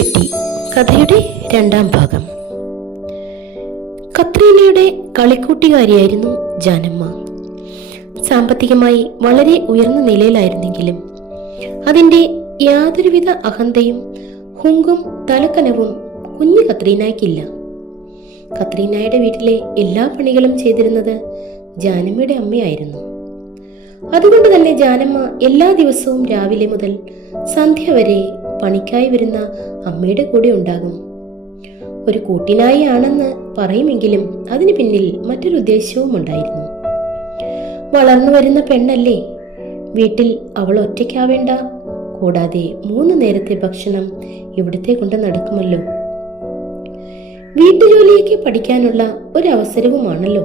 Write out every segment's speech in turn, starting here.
വെട്ടി. കഥയുടെ രണ്ടാം ഭാഗം. കത്രീനയുടെ കളിക്കൂട്ടുകാരിയായിരുന്നു ജാനമ്മ. സാമ്പത്തികമായി വളരെ ഉയർന്ന നിലയിലായിരുന്നെങ്കിലും അതിന്റെ യാതൊരുവിധ അഹന്തയും ഹുങ്കും തലക്കനവും കുഞ്ഞു കത്രീനായ്ക്കില്ല. കത്രീനായുടെ വീട്ടിലെ എല്ലാ പണികളും ചെയ്തിരുന്നത് ജാനമ്മയുടെ അമ്മയായിരുന്നു. അതുകൊണ്ട് തന്നെ ജാനമ്മ എല്ലാ ദിവസവും രാവിലെ മുതൽ സന്ധ്യ വരെ പണിക്കായി വരുന്ന അമ്മയുടെ കൂടെ ഉണ്ടാകും. ഒരു കൂട്ടിനായി ആണെന്ന് പറയുമെങ്കിലും അതിന് പിന്നിൽ മറ്റൊരു ഉദ്ദേശവും ഉണ്ടായിരുന്നു. വളർന്നു വരുന്ന പെണ്ണല്ലേ? വീട്ടിൽ അവൾ ഒറ്റയ്ക്കാവേണ്ട. കൂടാതെ മൂന്ന് നേരത്തെ ഭക്ഷണം ഇവിടുത്തെ കൊണ്ട് നടക്കുമല്ലോ. വീട്ടുജോലിയൊക്കെ പഠിക്കാനുള്ള ഒരു അവസരവുമാണല്ലോ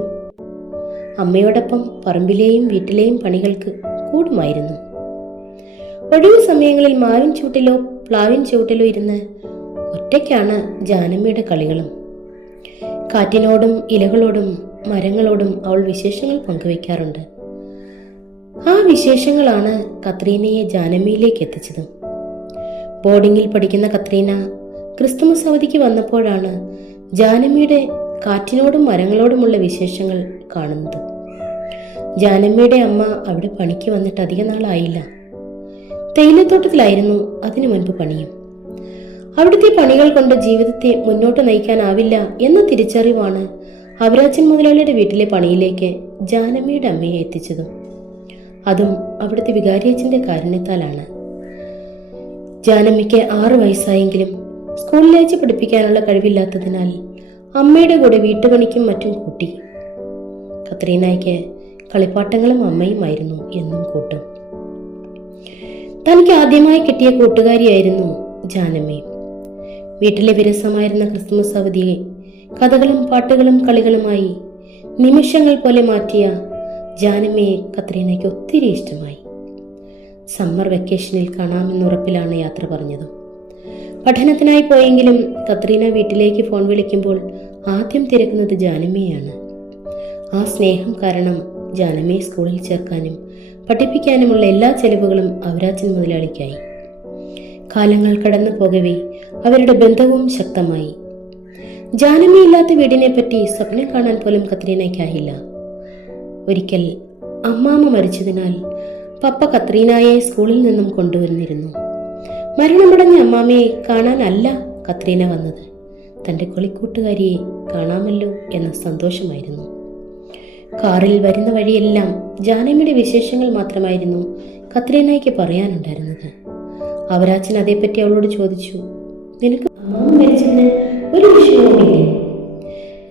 അമ്മയോടൊപ്പം പറമ്പിലെയും വീട്ടിലെയും പണികൾക്ക് കൂടുമായിരുന്നു. ഒഴിവു സമയങ്ങളിൽ മാവിൻ ചൂട്ടിലോ പ്ലാവിൻ ചൂട്ടിലോ ഇരുന്ന് ഒറ്റയ്ക്കാണ് ജാനമ്മയുടെ കളികളും. കാറ്റിനോടും ഇലകളോടും മരങ്ങളോടും അവൾ വിശേഷങ്ങൾ പങ്കുവയ്ക്കാറുണ്ട് ആ വിശേഷങ്ങളാണ് കത്രീനയെ ജാനമ്മയിലേക്ക് എത്തിച്ചത്. ബോർഡിങ്ങിൽ പഠിക്കുന്ന കത്രീന ക്രിസ്തുമസ് അവധിക്ക് വന്നപ്പോഴാണ് ജാനമ്മയുടെ കാറ്റിനോടും മരങ്ങളോടുമുള്ള വിശേഷങ്ങൾ കാണുന്നത്. ജാനമ്മയുടെ അമ്മ അവിടെ പണിക്ക് വന്നിട്ട് അധിക നാളായില്ല. തേയിലത്തോട്ടത്തിലായിരുന്നു അതിനു മുൻപ് പണിയും. അവിടുത്തെ പണികൾ കൊണ്ട് ജീവിതത്തെ മുന്നോട്ട് നയിക്കാനാവില്ല എന്ന തിരിച്ചറിവാണ് അവരാച്ചൻ മുതലാളിയുടെ വീട്ടിലെ പണിയിലേക്ക് ജാനമ്മയുടെ അമ്മയെ എത്തിച്ചതും. അതും അവിടുത്തെ വികാരിയച്ഛന്റെ കാരണത്താലാണ് ജാനമ്മയ്ക്ക് ആറു വയസ്സായെങ്കിലും സ്കൂളിലേച്ച് പഠിപ്പിക്കാനുള്ള കഴിവില്ലാത്തതിനാൽ അമ്മയുടെ കൂടെ വീട്ടുപണിക്കും മറ്റും കൂട്ടി. കത്രീനായ്ക്ക് കളിപ്പാട്ടങ്ങളും അമ്മയുമായിരുന്നു എന്നും കൂട്ടും. തനിക്ക് ആദ്യമായി കിട്ടിയ കൂട്ടുകാരിയായിരുന്നു ജാനമ്മയും വീട്ടിലെ വിരസമായിരുന്ന ക്രിസ്മസ് അവധിയെ കഥകളും പാട്ടുകളും കളികളുമായി നിമിഷങ്ങൾ പോലെ മാറ്റിയ ജാനമ്മയെ കത്രീനയ്ക്ക് ഒത്തിരി ഇഷ്ടമായി. സമ്മർ വെക്കേഷനിൽ കാണാമെന്നുറപ്പിലാണ് യാത്ര പറഞ്ഞത്. പഠനത്തിനായി പോയെങ്കിലും കത്രീന വീട്ടിലേക്ക് ഫോൺ വിളിക്കുമ്പോൾ ആദ്യം തിരക്കുന്നത് ജാനമ്മയാണ് ആ സ്നേഹം കാരണം ജാനമ്മയെ സ്കൂളിൽ ചേർക്കാനും പഠിപ്പിക്കാനുമുള്ള എല്ലാ ചെലവുകളും അവരാച്ചൻ മുതലാളിക്കായി. കാലങ്ങൾ കടന്നു പോകവേ അവരുടെ ബന്ധവും ശക്തമായി. ജാനമിയില്ലാത്ത വീടിനെ പറ്റി സ്വപ്നം കാണാൻ പോലും കത്രീനയ്ക്കായില്ല. ഒരിക്കൽ അമ്മാമ്മ മരിച്ചതിനാൽ പപ്പ കത്രീനായെ സ്കൂളിൽ നിന്നും കൊണ്ടുവന്നിരുന്നു. മരണമടഞ്ഞ അമ്മാമയെ കാണാനല്ല കത്രീന വന്നത്. തന്റെ കൊളിക്കൂട്ടുകാരിയെ കാണാമല്ലോ എന്ന സന്തോഷമായിരുന്നു. കാറിൽ വരുന്ന വഴിയെല്ലാം ജാനമ്മയുടെ വിശേഷങ്ങൾ മാത്രമായിരുന്നു കത്രീനയ്ക്ക് പറയാനുണ്ടായിരുന്നത്. അവരാച്ചൻ അതേപ്പറ്റി അവളോട് ചോദിച്ചു നിനക്ക് അമ്മാമ്മ മരിച്ചതിന് ഒരു വിഷമവുമില്ലേ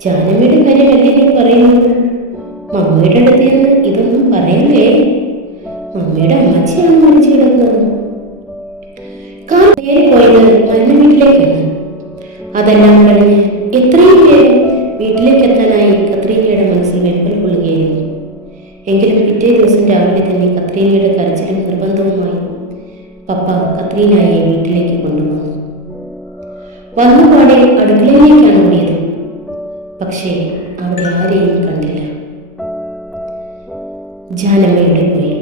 ജാനമ്മയുടെ കാര്യമല്ലേ നീ പറയുന്നു മമ്മയുടെ അടുത്ത് ഇതൊന്നും പറയല്ലേ? മമ്മയുടെ അമ്മച്ചിയാണ് മരിച്ചു കിടക്കുന്നത് കാർ നേരെ പോയത് മഞ്ഞ വീട്ടിലേക്കാണ്. അതെല്ലാം കഴിഞ്ഞ് എത്രയും പേര് വീട്ടിലേക്ക് എത്താനായി വെപ്പൽ കൊള്ളുകയായിരുന്നു എങ്കിലും പിറ്റേ ദിവസം രാവിലെ തന്നെ കത്രീനയുടെ കരച്ചിലും നിർബന്ധവുമായി പപ്പ കത്രീനയെ വീട്ടിലേക്ക് കൊണ്ടുവന്നു. വന്നപാടെ അടുക്കളയിലേക്കാണ് ഓടിയത്. പക്ഷേ അവിടെ ആരെയും കണ്ടില്ല. ജാനമ്മയുടെ പോയി?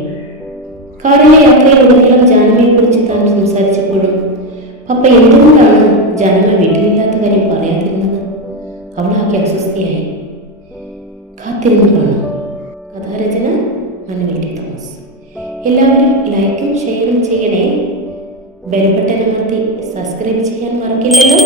കാറിലെ യാത്രയിലുടനീളം ജാനമ്മയെക്കുറിച്ച് താൻ സംസാരിച്ചപ്പോഴും പപ്പ എന്തുകൊണ്ടാണ് തിരുമുകളാണ് കഥാരചന മനുവേട്ടി തോമസ്. എല്ലാവരും ലൈക്കും ഷെയറും ചെയ്യണേ. ബെൽബട്ടൻ അമർത്തി സബ്സ്ക്രൈബ് ചെയ്യാൻ മറക്കില്ലല്ലോ